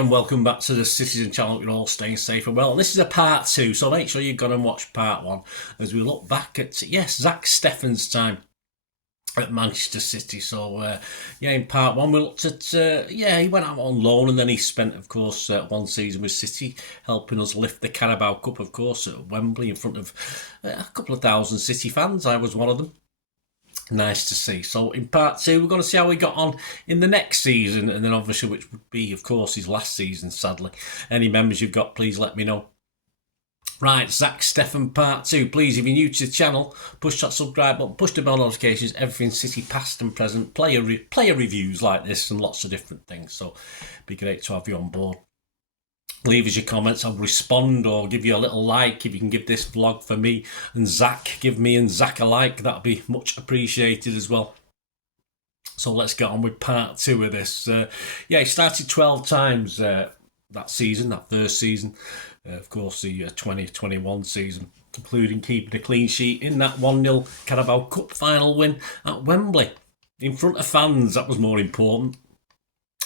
and welcome back to the Citizen channel. You're all staying safe and well. And this is a part 2, so make sure you've gone and watched part 1 as we look back at, Zack Steffen's time at Manchester City. So, in part 1 we looked at, he went out on loan and then he spent, of course, one season with City, helping us lift the Carabao Cup, of course, at Wembley in front of a couple of thousand City fans. I was one of them. Nice to see. So in part 2, we're going to see how we got on in the next season, and then obviously which would be, of course, his last season, sadly. Any members you've got, please let me know. Right, Zack Steffen part 2. Please, if you're new to the channel, push that subscribe button, push the bell notifications, everything City past and present, player reviews like this and lots of different things. So it'd be great to have you on board. Leave us your comments, I'll respond or give you a little like. If you can give this vlog for me and Zack, give me and Zack a like, that'd be much appreciated as well. So let's get on with part 2 of this. He started 12 times that season, that first season. Of course, the 2021 season, including keeping a clean sheet in that 1-0 Carabao Cup final win at Wembley. In front of fans, that was more important.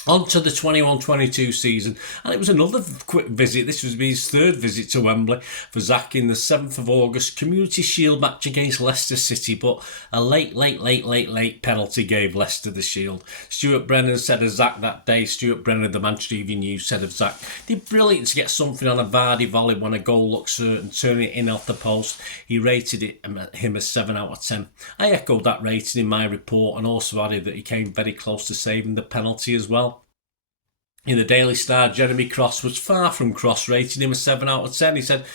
On to the 21-22 season, and it was another quick visit. This was his third visit to Wembley for Zack in the 7th of August Community Shield match against Leicester City, but a late penalty gave Leicester the shield. Stuart Brennan said of Zack that day, Stuart Brennan of the Manchester Evening News said of Zack, "Did brilliant to get something on a Vardy volley when a goal looked certain, turning it in off the post. He rated him a 7 out of 10. I echoed that rating in my report and also added that he came very close to saving the penalty as well." In the Daily Star, Jeremy Cross was far from cross, rating him a 7 out of 10. He said,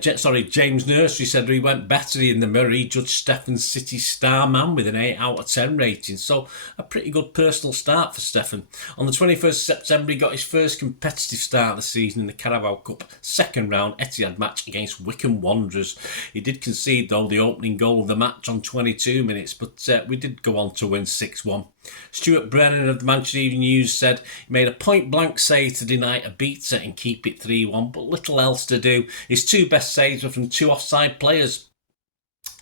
James Nursery said he went better in the mirror. He judged Steffen's City star man with an 8 out of 10 rating. So a pretty good personal start for Steffen. On the 21st of September, he got his first competitive start of the season in the Carabao Cup second round Etihad match against Wycombe Wanderers. He did concede, though, the opening goal of the match on 22 minutes, but we did go on to win 6-1. Stuart Brennan of the Manchester Evening News said he made a point-blank save to deny a beater and keep it 3-1, but little else to do. His 2 best saves were from 2 offside players.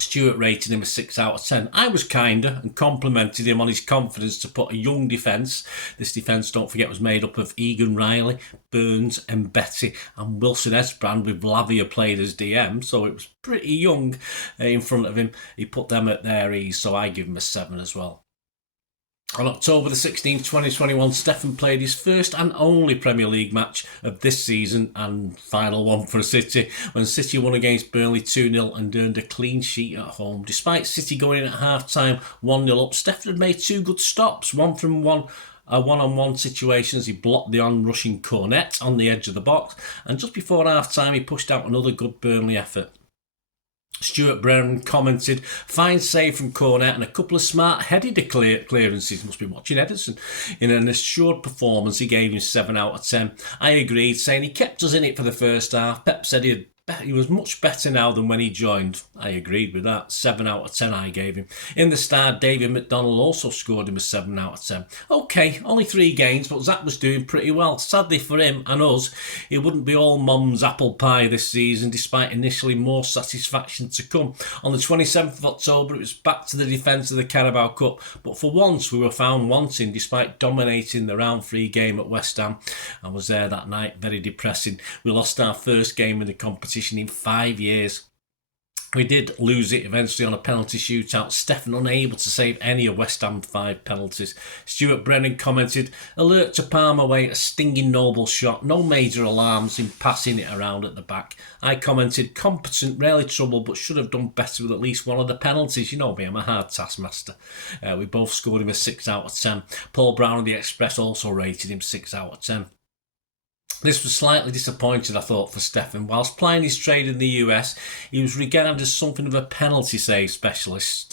Stuart rated him a 6 out of 10. I was kinder and complimented him on his confidence to put a young defence. This defence, don't forget, was made up of Egan Riley, Burns and Betty, and Wilson Esbrand with Lavia played as DM, so it was pretty young in front of him. He put them at their ease, so I give him a 7 as well. On October the 16th, 2021, Steffen played his first and only Premier League match of this season and final one for City, when City won against Burnley 2-0 and earned a clean sheet at home. Despite City going in at half-time 1-0 up, Steffen had made 2 good stops, one from one-on-one situations. He blocked the on-rushing Cornet on the edge of the box, and just before half-time he pushed out another good Burnley effort. Stuart Brennan commented, "Fine save from Cornet and a couple of smart headed clearances." Must be watching Edison. In an assured performance, he gave him 7 out of 10. I agreed, saying he kept us in it for the first half. Pep said he was much better now than when he joined. I agreed with that. 7 out of 10 I gave him. In the Star, David McDonald also scored him a 7 out of 10. Okay, only 3 games, but Zack was doing pretty well. Sadly for him and us, it wouldn't be all mum's apple pie this season, despite initially more satisfaction to come. On the 27th of October, it was back to the defence of the Carabao Cup, but for once we were found wanting, despite dominating the round 3 game at West Ham. I was there that night, very depressing. We lost our first game in the competition in 5 years. We did lose it eventually on a penalty shootout. Steffen unable to save any of West Ham's 5 penalties. Stuart Brennan commented, "Alert to palm away a stinging noble shot. No major alarms in passing it around at the back." I commented, "Competent, rarely trouble, but should have done better with at least one of the penalties. You know me, I'm a hard taskmaster." We both scored him a 6 out of 10. Paul Brown of the Express also rated him 6 out of 10. This was slightly disappointing, I thought, for Steffen. Whilst plying his trade in the US, he was regarded as something of a penalty save specialist.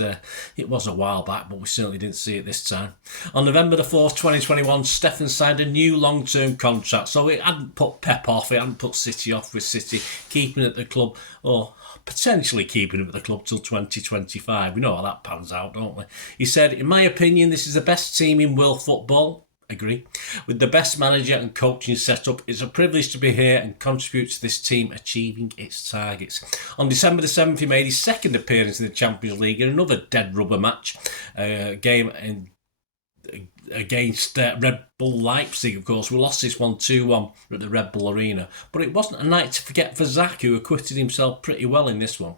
It was a while back, but we certainly didn't see it this time. On November the 4th, 2021, Steffen signed a new long-term contract, so it hadn't put Pep off, it hadn't put City off, with City keeping at the club, or potentially keeping him at the club till 2025. We know how that pans out, don't we? He said, "In my opinion, this is the best team in world football. Agree. With the best manager and coaching setup, it's a privilege to be here and contribute to this team achieving its targets." On December the 7th, he made his second appearance in the Champions League in another dead rubber match, game in against Red Bull Leipzig, of course. We lost this one 2-1 at the Red Bull Arena. But it wasn't a night to forget for Zack, who acquitted himself pretty well in this one.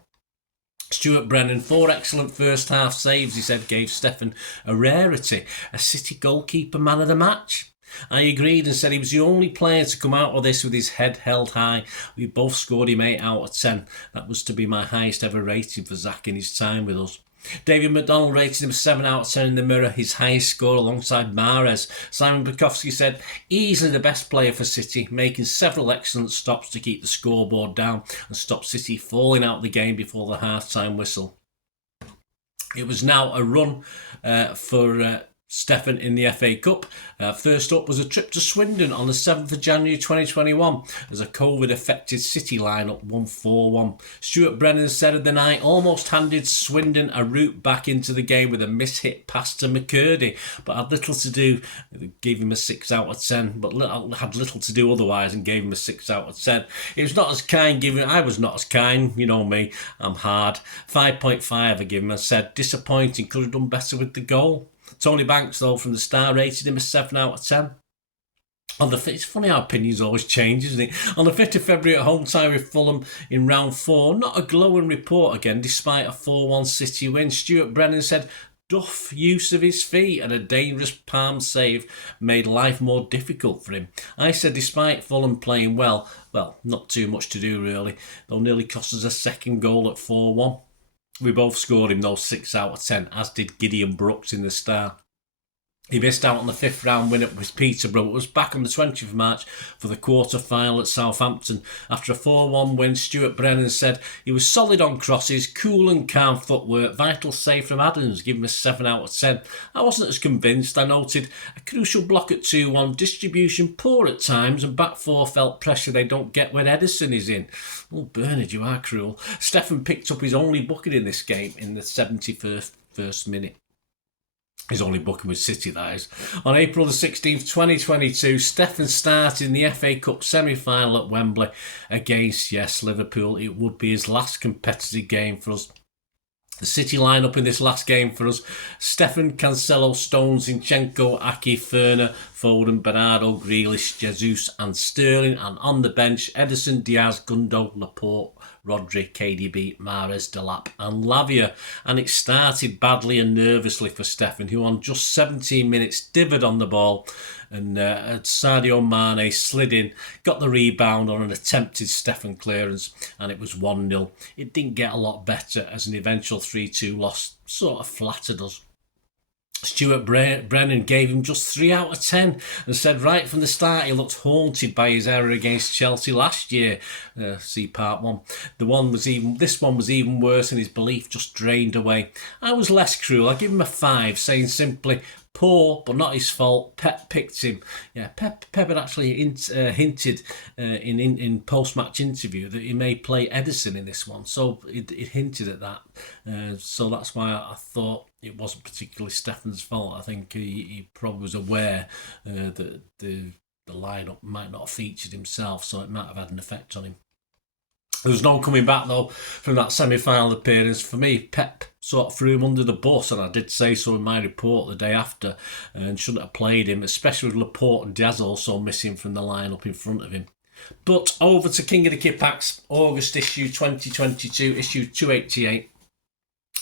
Stuart Brennan, 4 excellent first half saves, he said, gave Steffen a rarity. A City goalkeeper man of the match. I agreed and said he was the only player to come out of this with his head held high. We both scored him 8 out of 10. That was to be my highest ever rating for Zack in his time with us. David McDonald rated him 7 out of 10 in the mirror, his highest score alongside Mahrez. Simon Bukowski said, easily the best player for City, making several excellent stops to keep the scoreboard down and stop City falling out of the game before the half-time whistle. It was now a run for Steffen in the FA Cup. First up was a trip to Swindon on the 7th of January 2021 as a COVID-affected City lineup won 4-1. Stuart Brennan said of the night, almost handed Swindon a route back into the game with a mishit pass to McCurdy, but had little to do, gave him a 6 out of 10, but had little to do otherwise and gave him a 6 out of 10. It was not as kind given, I was not as kind, you know me, I'm hard. 5.5 I give him and said, disappointing, could have done better with the goal. Tony Banks, though, from the Star, rated him a 7 out of 10. It's funny how opinions always change, isn't it? On the 5th of February at home time with Fulham in round 4, not a glowing report again, despite a 4-1 City win. Stuart Brennan said, duff use of his feet and a dangerous palm save made life more difficult for him. I said, despite Fulham playing well, not too much to do really, they'll nearly cost us a second goal at 4-1. We both scored him those 6 out of 10, as did Gideon Brooks in the Star. He missed out on the 5th round win with Peterborough, but was back on the 20th of March for the quarter-final at Southampton. After a 4-1 win, Stuart Brennan said he was solid on crosses, cool and calm footwork, vital save from Adams, giving him a 7 out of 10. I wasn't as convinced. I noted a crucial block at 2-1, distribution poor at times, and back 4 felt pressure they don't get when Ederson is in. Oh, Bernard, you are cruel. Steffen picked up his only booking in this game in the 71st minute. His only booking with City, that is. On April the 16th, 2022, Steffen started in the FA Cup semi-final at Wembley against, yes, Liverpool. It would be his last competitive game for us. The City line-up in this last game for us: Steffen, Cancelo, Stones, Zinchenko, Aki, Ferner, Foden, Bernardo, Grealish, Jesus and Sterling. And on the bench, Ederson, Diaz, Gundo, Laporte, Rodri, KDB, Mahrez, Delap and Lavia. And it started badly and nervously for Steffen, who on just 17 minutes divered on the ball, and Sadio Mane slid in, got the rebound on an attempted Steffen clearance, and it was 1-0. It didn't get a lot better as an eventual 3-2 loss sort of flattered us. Stuart Brennan gave him just 3 out of 10 and said right from the start he looked haunted by his error against Chelsea last year. See part 1. This one was even worse, and his belief just drained away. I was less cruel. I give him a 5, saying simply, poor, but not his fault. Pep picked him. Yeah, Pep had actually hinted in post-match interview that he may play Ederson in this one, so it hinted at that. So that's why I thought it wasn't particularly Steffen's fault. I think he probably was aware that the lineup might not have featured himself, so it might have had an effect on him. There was no coming back, though, from that semi-final appearance. For me, Pep sort of threw him under the bus, and I did say so in my report the day after, and shouldn't have played him, especially with Laporte and Diaz also missing from the lineup in front of him. But over to King of the Kippax, August issue 2022, issue 288.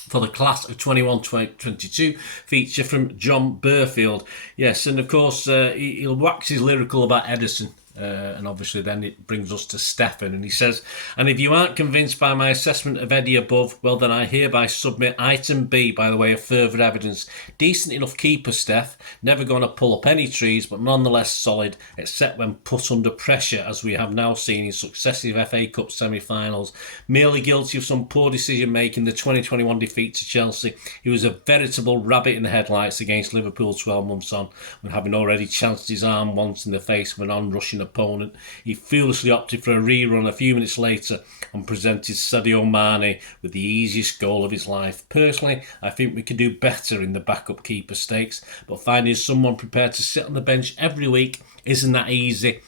For the class of 21-22, feature from John Burfield. Yes, and of course, he'll wax his lyrical about Ederson. And obviously then it brings us to Steffen, and he says, and if you aren't convinced by my assessment of Eddie above, well then I hereby submit item B by the way of further evidence. Decent enough keeper, Steff, never going to pull up any trees, but nonetheless solid, except when put under pressure, as we have now seen in successive FA Cup semi-finals. Merely guilty of some poor decision making, the 2021 defeat to Chelsea. He was a veritable rabbit in the headlights against Liverpool 12 months on, when having already chanced his arm once in the face of an on-rushing opponent, he foolishly opted for a rerun a few minutes later and presented Sadio Mane with the easiest goal of his life. Personally, I think we could do better in the backup keeper stakes, but finding someone prepared to sit on the bench every week isn't that easy,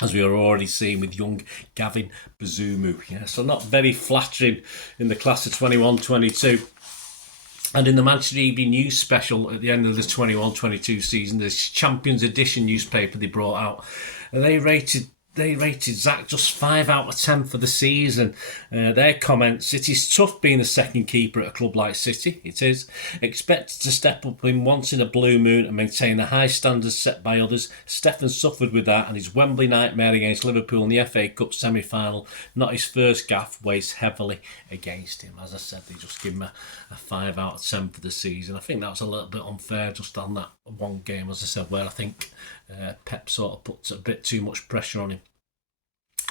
as we are already seeing with young Gavin Bazumu. Yeah, so not very flattering in the class of 21-22. And in the Manchester Evening News special at the end of the 21-22 season, the Champions Edition newspaper they brought out, they rated Zack just 5 out of 10 for the season. Their comments: "It is tough being the second keeper at a club like City. It is. Expected to step up in once in a blue moon and maintain the high standards set by others. Steffen suffered with that, and his Wembley nightmare against Liverpool in the FA Cup semi-final, not his first gaffe, weighs heavily against him." As I said, they just give him a 5 out of 10 for the season. I think that was a little bit unfair just on that one game, as I said, where I think Pep sort of puts a bit too much pressure on him.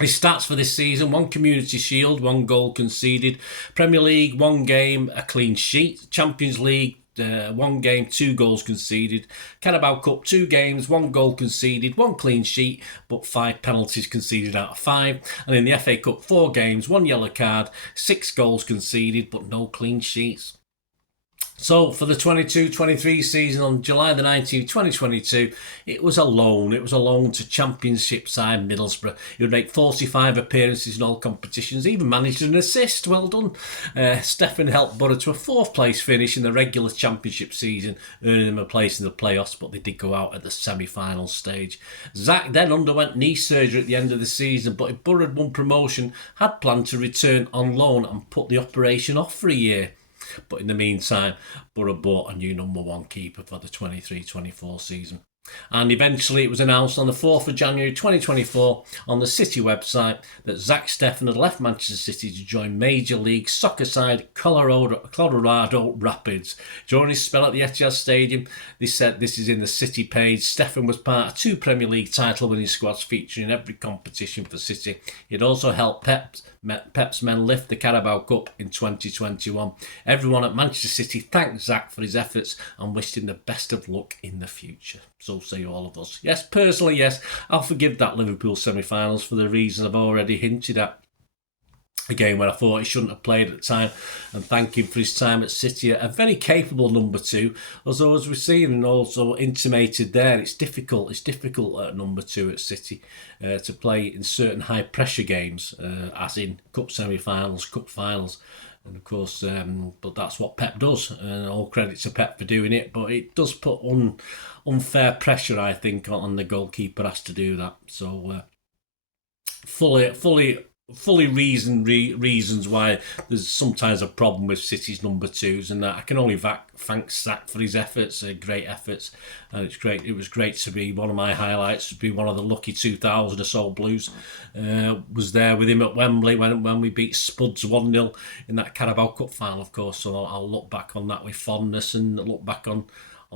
His stats for this season: 1 Community Shield, 1 goal conceded. Premier League, 1 game, a clean sheet. Champions League, 1 game, 2 goals conceded. Carabao Cup, 2 games, 1 goal conceded, 1 clean sheet, but 5 penalties conceded out of 5. And in the FA Cup, 4 games, 1 yellow card, 6 goals conceded, but no clean sheets. So for the 22-23 season on July the 19th, 2022, it was a loan. It was a loan to Championship side Middlesbrough. He would make 45 appearances in all competitions, even managed an assist. Well done. Steffen helped Borough to a 4th place finish in the regular Championship season, earning them a place in the playoffs, but they did go out at the semi-final stage. Zack then underwent knee surgery at the end of the season, but if Borough had won promotion, had planned to return on loan and put the operation off for a year. But in the meantime, Borough bought a new number 1 keeper for the 23-24 season. And eventually it was announced on the 4th of January 2024 on the City website that Zack Steffen had left Manchester City to join Major League Soccer side Colorado Rapids. During his spell at the Etihad Stadium, they said, this is in the City page, Steffen was part of 2 Premier League title-winning squads featuring in every competition for City. He had also helped Pep's men lift the Carabao Cup in 2021. Everyone at Manchester City thanked Zack for his efforts and wished him the best of luck in the future. So say all of us. Yes, personally, yes, I'll forgive that Liverpool semi-finals for the reasons I've already hinted at. Again, when I thought he shouldn't have played at the time, and thank him for his time at City. A very capable number 2, although as we've seen and also intimated there, it's difficult at number 2 at City to play in certain high pressure games, as in cup semi-finals, cup finals. And of course, but that's what Pep does, and all credit to Pep for doing it. But it does put unfair pressure, I think, on the goalkeeper has to do that. So fully reasons why there's sometimes a problem with City's number 2s, and that I can only thank Zack for his efforts, great efforts, and it's great. It was great to be one of my highlights, to be one of the lucky 2,000 or so Blues. Was there with him at Wembley when we beat Spuds 1-0 in that Carabao Cup final, of course. So I'll look back on that with fondness, and look back on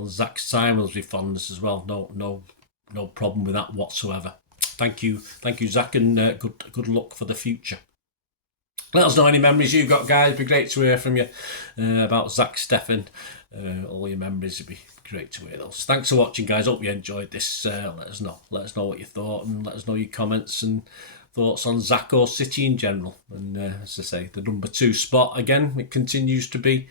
Zack's time with fondness as well. No problem with that whatsoever. Thank you, Zack, and good luck for the future. Let us know any memories you've got, guys. It'd be great to hear from you about Zack Steffen. All your memories would be great to hear those. Thanks for watching, guys. Hope you enjoyed this. Let us know what you thought, and let us know your comments and thoughts on Zack or City in general. And as I say, the number 2 spot again, it continues to be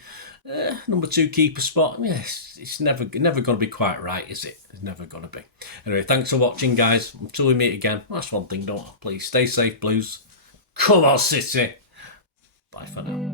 number 2 keeper spot. Yes, it's never going to be quite right, is it? It's never going to be. Anyway, thanks for watching, guys. Until we meet again, that's one thing, don't I? Please stay safe, Blues. Come on, City. Bye for now.